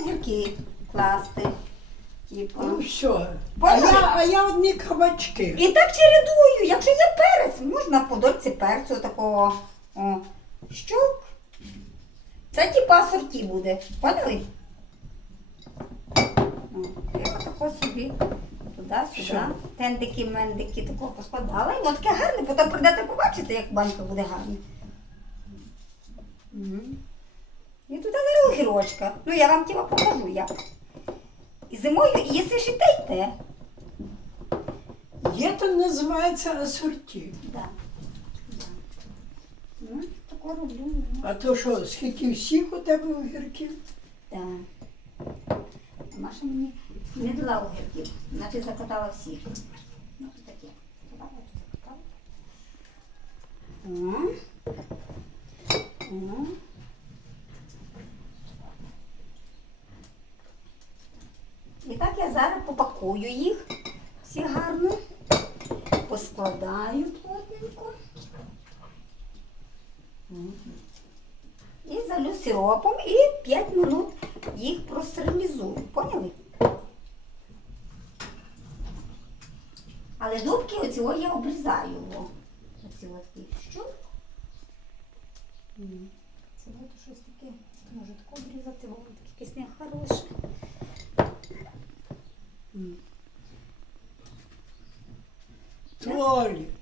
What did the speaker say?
огірки класти. Типу. Ну все. А Поняли? я, а я одні кабачки. І так чередую. Якщо є перець, можна по дольці перцю такого. О, щук. Це типа асорті буде. Поняли? О, Я отако собі туди-сюди. Що? Тендики, мендики такого поскладала. І воно таке гарне, потім прийдете побачите, як банька буде гарна. Мгм. Огірочка. Ну я вам типа покажу як. І зимою їсиш і те, і те. Є то називається асорті. Да. Да. Ну, таке роблю. ну. А то що, скільки всіх у тебе огірків? Да. Маша мені не дала огірків, значить закатала всіх. Ну, таке. Закатала, закатала. О. О. І так я зараз попакую їх всі гарно, поскладаю плотненько. І залю сиропом і 5 минут їх простерилізую. Поняли? Але дубки оці о, я обрізаю. Оці от такі щуп. М. Це буде щось таке 음. 9월